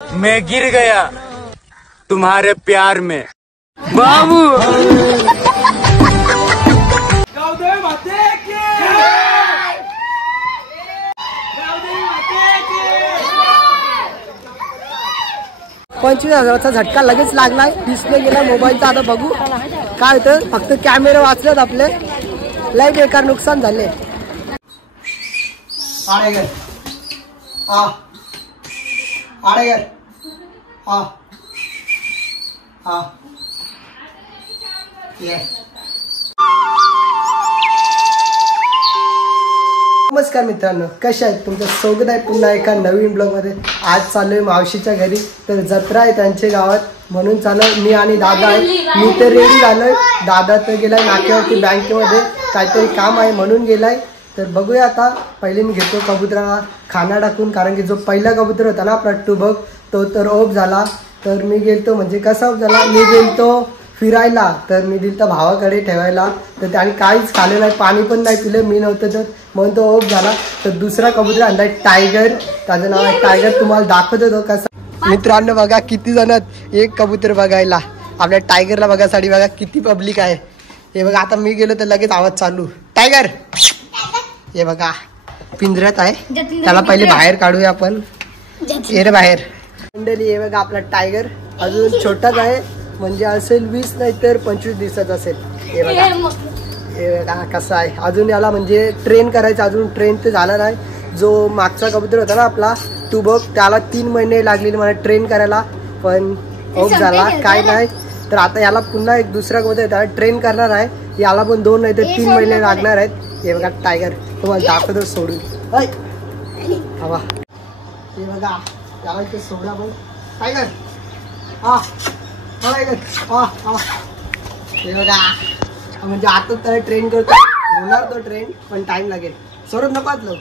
मैं गिर गया तुम्हारे प्यार में बाबू। पंचवीस हजाराचा झटका लगेच लागलाय. डिस्प्ले गेला मोबाईलचा. आता बघू काय होतं. फक्त कॅमेरा वाचलेत आपले. लय बेकार नुकसान झाले. नमस्कार मित्रांनो, कशा आहेत? तुमचं स्वागत आहे पुन्हा एका नवीन ब्लॉग मध्ये. आज चाललोय मावशीच्या घरी. तर जत्रा आहे त्यांच्या गावात म्हणून चाललोय. मी आणि दादा आहे. मी तर रेडी झालोय. दादा तर गेलाय नाक्यावरती बँकेमध्ये काहीतरी काम आहे म्हणून गेलाय. तर बघूया आता. पहिले मी घेतो कबुतराला खाना टाकून, कारण की जो पहिला कबूतर होता ना आपला टुबक तो तर ऑफ झाला. तर मी गेलतो, म्हणजे कसा ऑफ झाला, मी गेलतो फिरायला. तर मी दिलता भावाकडे ठेवायला. तर त्याने काहीच खाल्लं नाही, पाणी पण नाही पिलं. मी नव्हतं तर म्हणून तो ऑफ झाला. तर दुसरा कबूतर आणलाय टायगर. त्याचं नाव आहे टायगर. तुम्हाला दाखवतो तो कसा. मित्रांनो बघा किती जण एक कबूतर बघायला. आपल्या टायगरला बघासाठी बघा किती पब्लिक आहे. हे बघा आता मी गेलो तर लगेच आवाज चालू. टायगर हे बघा पिंजऱ्यात आहे. त्याला पहिले बाहेर काढूया आपण. ये रे बाहेर. मंडळी हे बघा आपला टायगर अजून छोटाच आहे. म्हणजे असेल 20 नाही तर 25 दिवसाचा असेल. हे बघा कसा आहे. अजून याला म्हणजे ट्रेन करायचं. अजून ट्रेन तर झाला नाही. जो मागचा कबूतर होता ना आपला टुबक, त्याला 3 महिने लागलेले मला ट्रेन करायला, पण ऑफ झाला. काय नाही. तर आता याला पुन्हा एक दुसरा कबूतर त्याला ट्रेन करणार आहे. याला पण 2 नाही तर 3 महिने लागणार आहेत. हे बघा टायगर तुम्हाला दाखवतो सोडून. हवा हे बघा याला इथे सोडा पण. टायगर हे बघा म्हणजे आता त्याला ट्रेन करतो. होणार तो ट्रेन पण टाइम लागेल. सोडत नको.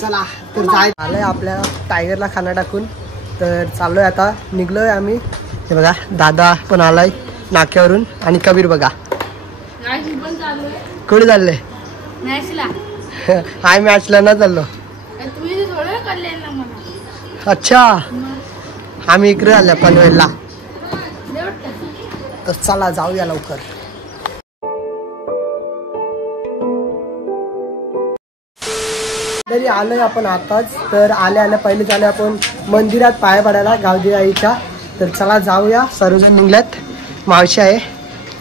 चला तर झालंय आपल्या टायगरला खाना टाकून. तर चाललोय आता. निघलोय आम्ही. हे बघा दादा पण आलाय नाक्यावरून. आणि कबीर बघा कुठे चाललंय. हाय मॅचला ना चाललो. अच्छा आम्ही इकडे झालो पनवेलला. तर चला जाऊया लवकर. तरी आलोय आपण आताच. तर आल्या पहिले चालू आपण मंदिरात पाया पडायला गावदेवी आईच्या. तर चला जाऊया. सर्वजण निघल्यात. मावशी आहे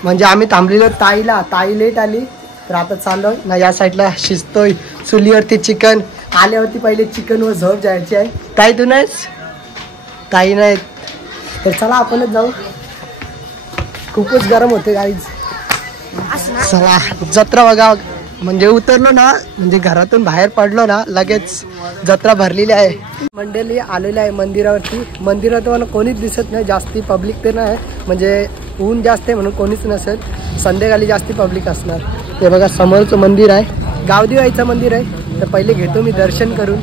म्हणजे आम्ही थांबलेलो ताईला. ताई लेट आली. तर आता चाललोय ना या साईडला शिजतोय चुलीवरती चिकन. आल्यावरती पहिले चिकन व झोप जायची आहे. ताई तू नाहीस. ताई नाहीत. तर चला आपणच जाऊ. खूपच गरम होते गाईज. चला जत्रा बघा. म्हणजे उतरलो ना, म्हणजे घरातून बाहेर पडलो ना लगेच जत्रा भरलेली आहे. मंडळी आलेली आहे मंदिरावरती. मंदिरात मला कोणीच दिसत नाही. जास्ती पब्लिक तर नाही, म्हणजे ऊन जास्त आहे म्हणून कोणीच नसेल. संध्याकाळी जास्ती पब्लिक असणार. हे बघा समोरचं मंदिर आहे. गावदेवी आईचं मंदिर आहे. तर पहिले घेतो मी दर्शन करून.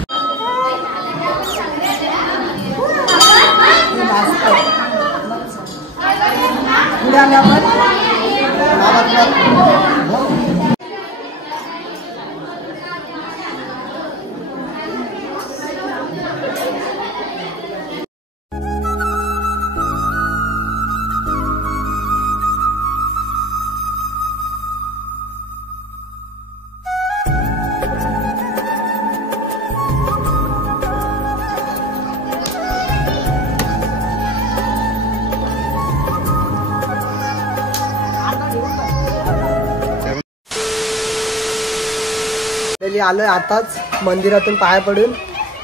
आलोय आताच मंदिरातून पाया पडून.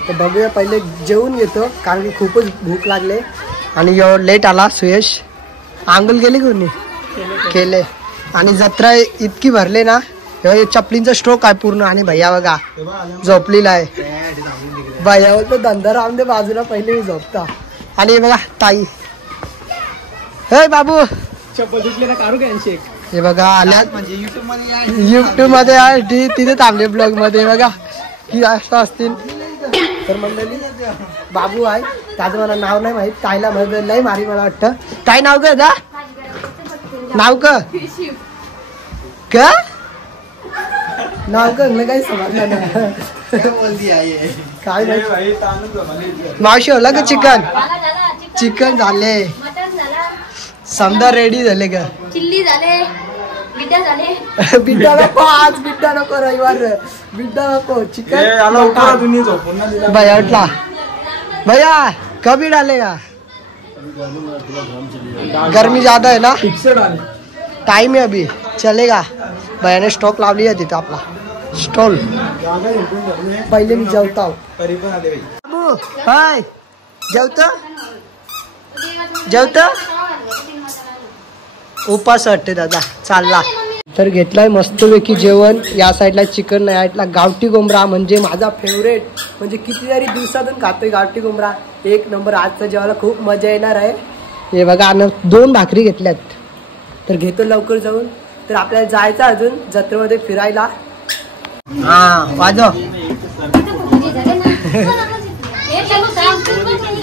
तर बघूया पहिले जेवून घेतो कारण की खूपच भूक लागले. आणि लेट आला सुयश. आंघोळ गेली कोणी केले. आणि जत्रा इतकी भरले ना. चपलींचा स्ट्रोक आहे पूर्ण. आणि भैया बघा झोपलेला आहे. भैया बोलतो धंदा राम दे बाजूला, पहिले मी झोपता. आणि बघा ताई. हे बाबू हे बघा आल्यात. म्हणजे युट्यूब मध्ये आहे. तिथे थांबले ब्लॉग मध्ये. बघा की असं असतील. तर मंडळी बाबू आहे. त्याचं मला नाव नाही माहित. ताईला लय मारी मला वाटतं. काय नाव का दा. नाव का नाव का काही समजलं ना. काय नाही मावशी होला का चिकन चिकन झाले समजा रेडी झाले का चिल्ली झाले बिड्डा झाले बिड्डा नको आज बिड्डा नको रविवार बिड्डा नको चिकन भैया उठला भैया कभी डालेगा गर्मी ज्यादा है ना टाइम है अभी चलेगा भैया ने स्टॉक लावली आहे तिथं आपला स्टॉल पहिले मी जेवतो हाय जेवतो जेवतो उपास वाटते दादा चालला तर घेतलाय मस्तपैकी जेवण या साईडला चिकन नाही साईडला गावठी कोंबडा म्हणजे माझा फेवरेट म्हणजे कितीतरी दिवसातून खातोय गावठी कोंबडा एक नंबर आजचा जेवायला खूप मजा येणार आहे हे बघा आणि 2 भाकरी घेतल्यात तर घेतो लवकर जाऊन तर आपल्याला जायचं अजून जत्रेमध्ये फिरायला हा वाजव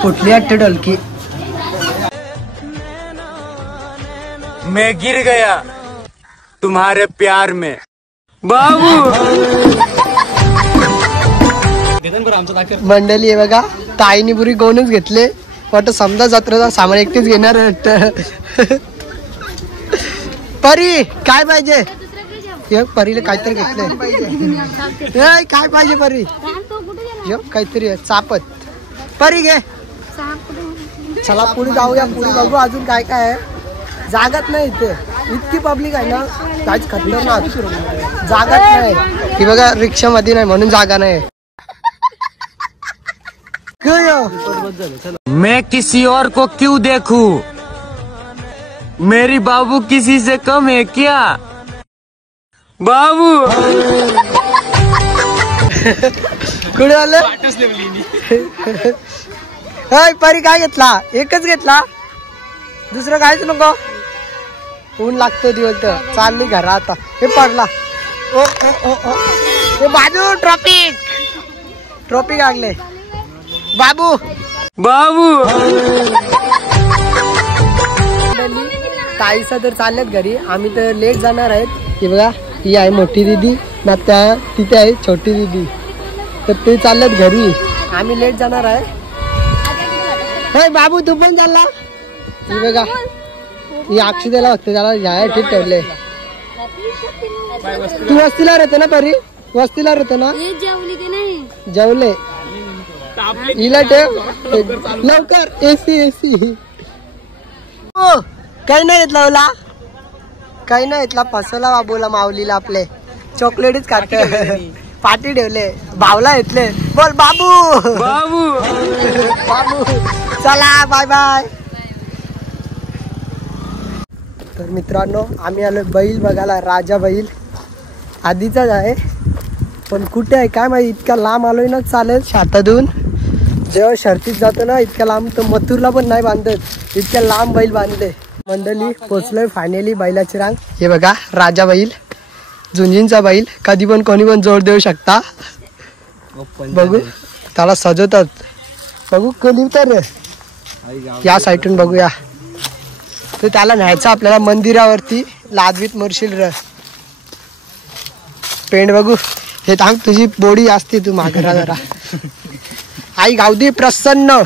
कुठली वाटते ढोलकी मैं गिर गया तुम्हारे प्यार में बाबू मंडळी आहे बघा ताईनी पुरी गोनच घेतले वाटतं समजा जत्रेचा सामान एकटीच घेणार परी काय पाहिजे परीला काहीतरी घेतलंय काय पाहिजे परी काहीतरी चापत परी घे चला पुढे जाऊया पुढे बघू अजून काय काय आहे जागाच नाही इथे इतकी पब्लिक आहे ना काहीच खतरनाक जागाच नाही ही बघा रिक्षा मध्ये नाही म्हणून जागा नाही मैं किसी और को क्यों देखूं मेरी बाबू किसी से कम है क्या बाबू कुठे आलं परी काय घेतला एकच घेतला दुसरं काहीच नको ऊन लागतो दिवस चालली घरा आता हे पडला ओ ओ ओ ओ बाजू ट्रॉपिक लागले बाबू बाबू ताईसा तर चालल्यात घरी आम्ही तर लेट जाणार आहेत की बघा ही आहे मोठी दीदी ना त्या तिथे आहे छोटी दीदी तर ते चालल्यात घरी आम्ही लेट जाणार आहे हे बाबू तू पण चालला ही बघा ही अक्षतेला बघते त्याला ह्या ठीक ठेवले तू वस्तीला राहते ना परी वस्तीला राहते ना जेवले हिला ठेव लवकर एसी काही नाही घेतला ओला काही नाही घेतला फसवला बाबूला माऊलीला आपले चॉकलेटच खात पाठी ठेवले भावला घेतले बोल बाबू बाबू बाबू चला बाय बाय तर मित्रांनो आम्ही आलो बैल बघायला राजा बैल आधीचाच आहे पण कुठे आहे काय माहिती इतका लांब आलोय ना चालेल शातातून जेव्हा शर्तीत जातो ना इतक्या लांब तर मथुरला पण नाही बांधत इतक्या लांब बैल बांधले मंडळी पोचलोय फायनली बैलाची रांग हे बघा राजा बैल झुंजींचा बैल कधी पण कोणी पण जोड देऊ शकता बघू त्याला सजवतात बघू कधी तर या साईडून बघूया तर त्याला न्यायचं आपल्याला मंदिरावरती लादवीत मरशील र पेंड बघू हे थांब तुझी बोडी असते तू माघारा जरा आई गावदी प्रसन्न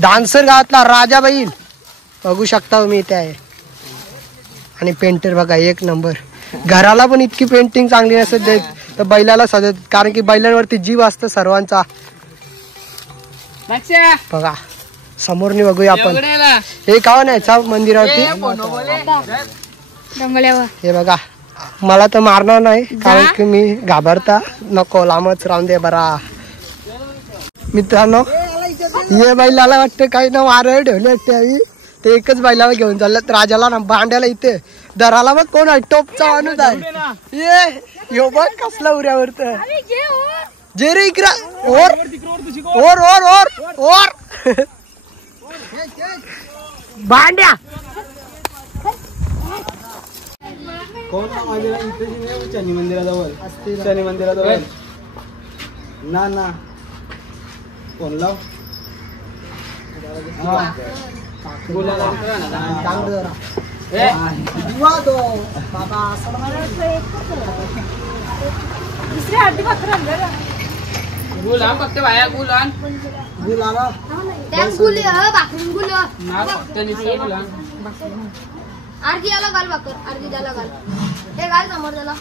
डान्सर गावातला राजा बैल बघू शकता तुम्ही इथे आहे आणि पेंटर बघा एक नंबर घराला पण इतकी पेंटिंग चांगली नसत देत तर बैलाला सजत कारण की बैलांवरती जीव असतं सर्वांचा बघा समोरनी बघूया आपण हे काव न्यायचा मंदिरावरती हे बघा मला तर मारणार नाही कारण की मी घाबरता नको लांबच राहून दे बरा मित्रांनो हे बैलाला वाटतं काही ना वारं ठेवले वाटते ते एकच बैलाला घेऊन चाललं राजाला ना भांड्याला इथे दराला बघ कोण आहे टोपचा माणूस आहे ये यो बघ कसला उऱ्यावर तर जे रे इकरा ओर ओर ओर ओर ओर भांड्या शनी मंदिराजवळ ना फोन लाव गुल आण फक्त बाया गुल आण. गुल आला त्यात गुल भाकरी गुल ना फक्त निसळ गुल आण. अर्धी याला घाल भाकर अर्धी त्याला घाल हे घाल समोर त्याला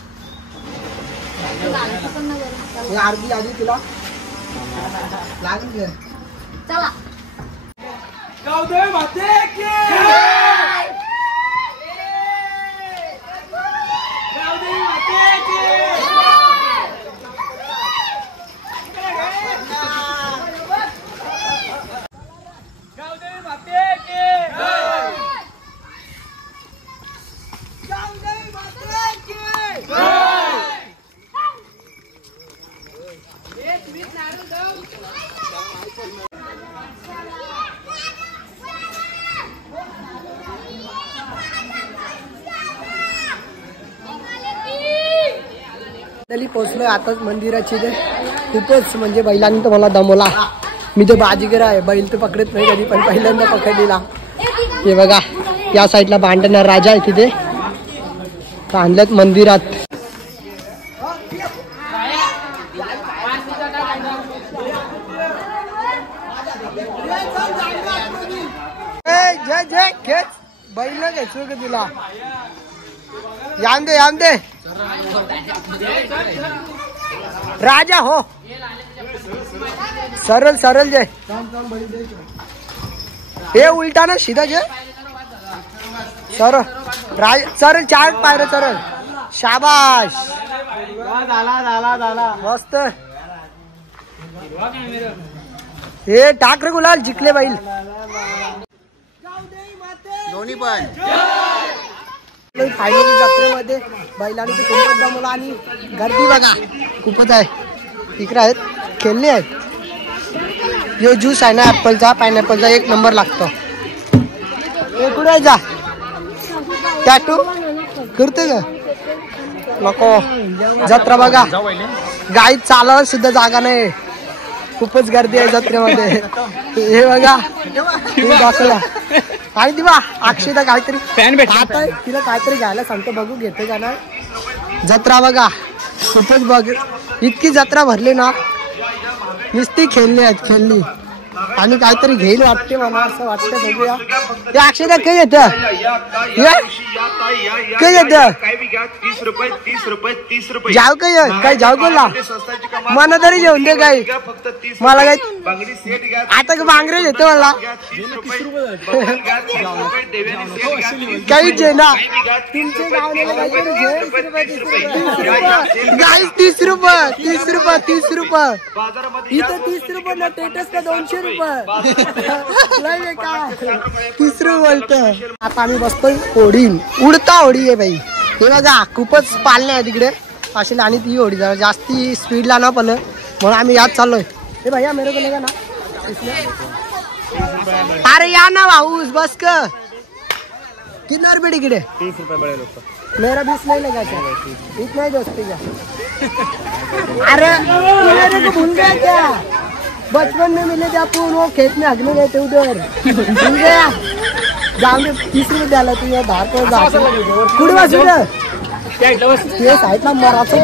घालायचं पण नाही बरं. हे अर्धी आधी तुला लागली चला गावदेवी माते की गावदेवी माते की गावदेवी माते की गावदेवी माते की एक मीठ नारळ दो. पोहोचलोय आताच मंदिराची ते खूपच म्हणजे बैलांनी तर मला दमवला. मी तो बाजीगर आहे बैल तर पकडत नाही कधी पण पहिल्यांदा पकडलेला. हे बघा या साईडला भांडणार राजा आहे तिथे आणल्यात मंदिरात. जय जय खेच बैल न घ्यायचो का तुला याम दे राजा हो सरल सरल जय हे उलटा ना सीधा जय सरळ सरळ 4 पायऱ्या सरळ शाबाश झाला मस्त. हे टाक रे गुलाल जिंकले बैल दोन्ही पण. फायनली जत्रेमध्ये बैलांनी खूपच दमवला आणि गर्दी बघा खूपच आहे. इकडे आहेत खेळणे आहेत. जो ज्यूस आहे ना ऍपलचा पायनॅपलचा 1 नंबर लागतो. हे कुठे आहे जा टॅटू करते का नको. जत्रा बघा गाई चालायला सुद्धा जागा नाही. खूपच गर्दी आहे जत्रेमध्ये. हे बघा दाखवला आणि दिवा अक्षयला काहीतरी आता तिला काहीतरी घ्यायला सांगतो बघू घेते का ना. जत्रा बघा खूपच बघ इतकी जत्रा भरली ना नुसती खेळली आणि काहीतरी घेईल वाटते मला असं वाटतं. बघूया ते अक्षयला काही येतं काही येतं 30 रुपये जाव काय जाव बोलला मला तरी जेवण दे काय मला काय आता का बांगरे येते मला काहीच आहे ना. तुमचे गाईस 30 रुपये इथं 30 रुपये ना टेटस का 200 रुपये काय 30 रुपये बोलत. आता आम्ही बसतोय होडी उडता होडी आहे बाई. हे बघा खूपच पालणे आहे तिकडे असेल आणि ती होडी जरा जास्ती स्पीडला ना पण म्हणून आम्ही यात चाललोय. हे भैया मेरे को लेगा ना अरे या ना भाऊस बस का कितना रुपये टिकट है 30 रुपये बड़े लोग का. मेरा 20 नहीं लगा क्या इतना ही दोस्ती का. अरे मेरे को भूल गया क्या बचपन में मिले थे अपन वो खेत में हगने गए थे उधर भूल गया. जाऊन 30 रुपये द्यायला तू या 10 रुपये कुठे वाजवलं ते साईडला मराठा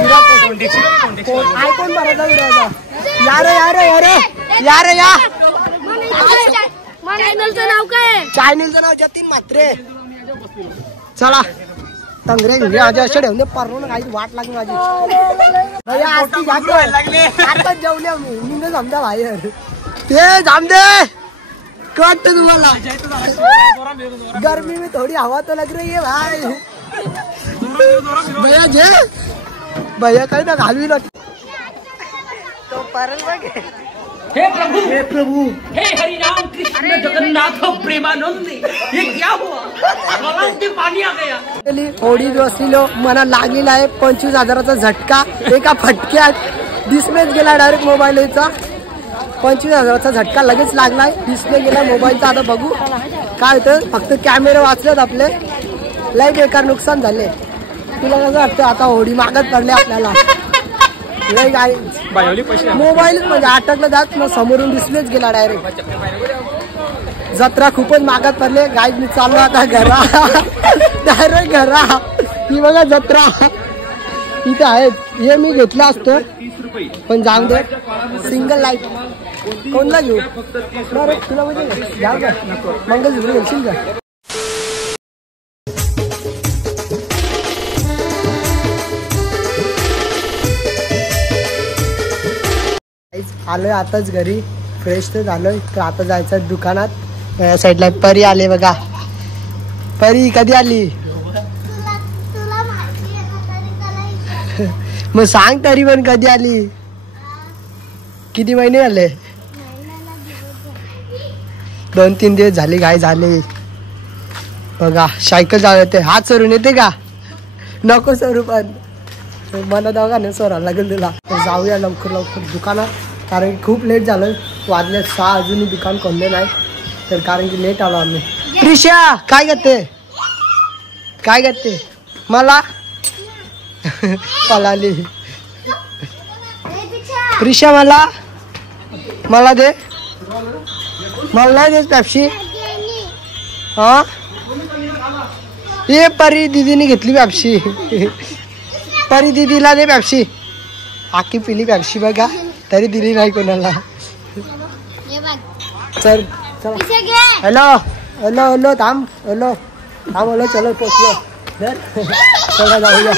आयफोन मराठा विरायचा. यार या चॅनलचं नाव काय चायनीलचं नाव जतीन म्हात्रे. चला तंगरे घेऊन आज असे ठेवून परवून काही वाट लागली माझी. आता जेवले मी न समजा बाहेर ते जामदे कट तुम्हाला गर्मी में थोड़ी हवा तो लग रही है भाई. भैया जे भैया काही ना घालवी ना तो परल बघे. हे प्रभु हे प्रभु हे हरि राम कृष्ण जगन्नाथ प्रेमानंद ये क्या हुआ गलाव में पानी आ गया. थोडी बसलो मला लागलेला आहे 25,000चा झटका एका फटक्यात डिस्प्लेच गेला डायरेक्ट मोबाईलचा. 25,000चा झटका लगेच लागलाय डिस्प्ले गेला मोबाईलचा. आता बघू काय होतं फक्त कॅमेरे वाचलेत आपले लय बेकार नुकसान झाले. तुला कसं वाटतं आता होडी मागत पडले आपल्याला लय गाडी मोबाईल म्हणजे अटकलं जात मग समोरून डिस्प्लेच गेला डायरेक्ट. जत्रा खूपच मागत पडले गाईड मी चाललो आता घरा डायरेक्ट घरा. ही बघा जत्रा इथे आहेत हे मी घेतलं असतं पण जाऊ दे सिंगल लाईट कोणला घेऊ बरं, तुला माहिती जाऊ का मंगळसूत्र घेशील का? आलोय आताच घरी, फ्रेश तर झालोय. तर आता जायचं दुकानात. या साईडला परी आले बघा. परी कधी आली? मग सांग तरी पण कधी आली? किती महिने झाले? 2-3 दिवस झाले. काय झाले बघा. सायकल चालवते. हात सोडून येते का? नको सरू पण मला दोघा नाही सोडायला लागेल तुला. जाऊया लवकर लवकर दुकानात, कारण खूप लेट झालं. वाजले 6 अजूनही दुकान खोलले नाही. तर कारण की लेट आलो आम्ही. प्रिशा काय करते? काय करते? मला पळाली. प्रिशा मला दे. मला नाही देत पेप्सी. हा ये परी दीदीने घेतली पेप्सी. परी दीदीला दे पेप्सी. आखी पिली पेप्सी बघा, तरी दिली नाही कोणाला. चल चला. हॅलो हॅलो हॅलो थांब. हॅलो थांब. हॅलो चलो पोचलो. चला जाऊया.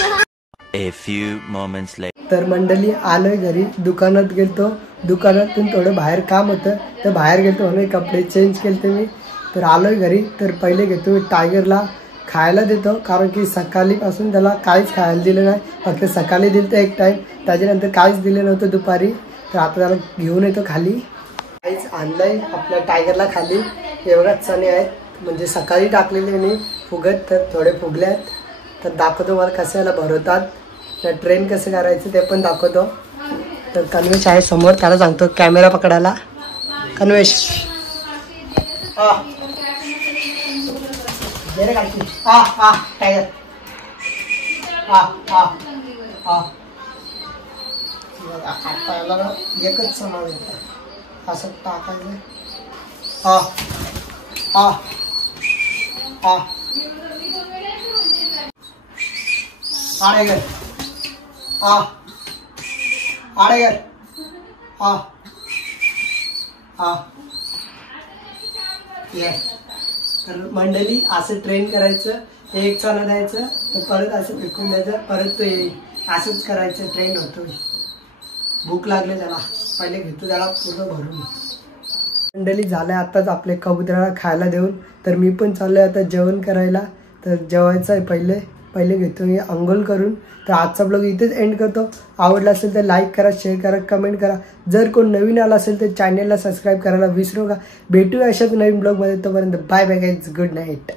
A few moments later. तर मंडळी आलोय घरी. दुकानात गेलतो. दुकानातून थोडं बाहेर काम होतं तर बाहेर गेलतो म्हणून कपडे चेंज केलते मी. तर आलोय घरी. तर पहिले घेतो टायगरला खायला देतो, कारण की सकाळीपासून त्याला काहीच खायला दिलं नाही. फक्त सकाळी दिलं तर एक टाईम, त्याच्यानंतर काहीच दिलं नव्हतं दुपारी. तर आता त्याला घेऊन येतो खाली. काहीच आणलंय आपल्या टायगरला खाली. एवढ्याच चणे आहेत, म्हणजे सकाळी टाकलेले मी फुगत, तर थोडे फुगले आहेत. तर दाखवतो मला कसे याला भरवतात, ट्रेन कसं करायचं ते पण दाखवतो. तर कन्वेश आहे समोर, त्याला सांगतो कॅमेरा पकडायला. कन्वेश टायगर एकच समान असं टाकायचं. आडेगर आडेगर तर मंडळी असं ट्रेन करायचं. एक चाला द्यायचं तर परत असं फेकून द्यायचं, परत तो येईल. असंच करायचं. ट्रेन होतो. भूक लागले त्याला, पहिले घेतो त्याला पूर्ण भरून. मंडळी झालं आताच आपले कबुतराला खायला देऊन. तर मी पण चाललोय आता जेवण करायला. तर जेवायचं आहे पहिले घेतो मी अंघोळ करून. तर आजचा ब्लॉग इथेच एंड करतो. आवडला असेल तर लाईक करा, शेअर करा, कमेंट करा. जर कोण नवीन आला असेल तर चॅनलला सबस्क्राईब करायला विसरू नका. भेटूया अशाच नवीन ब्लॉगमध्ये. तोपर्यंत bye bye guys. Good night.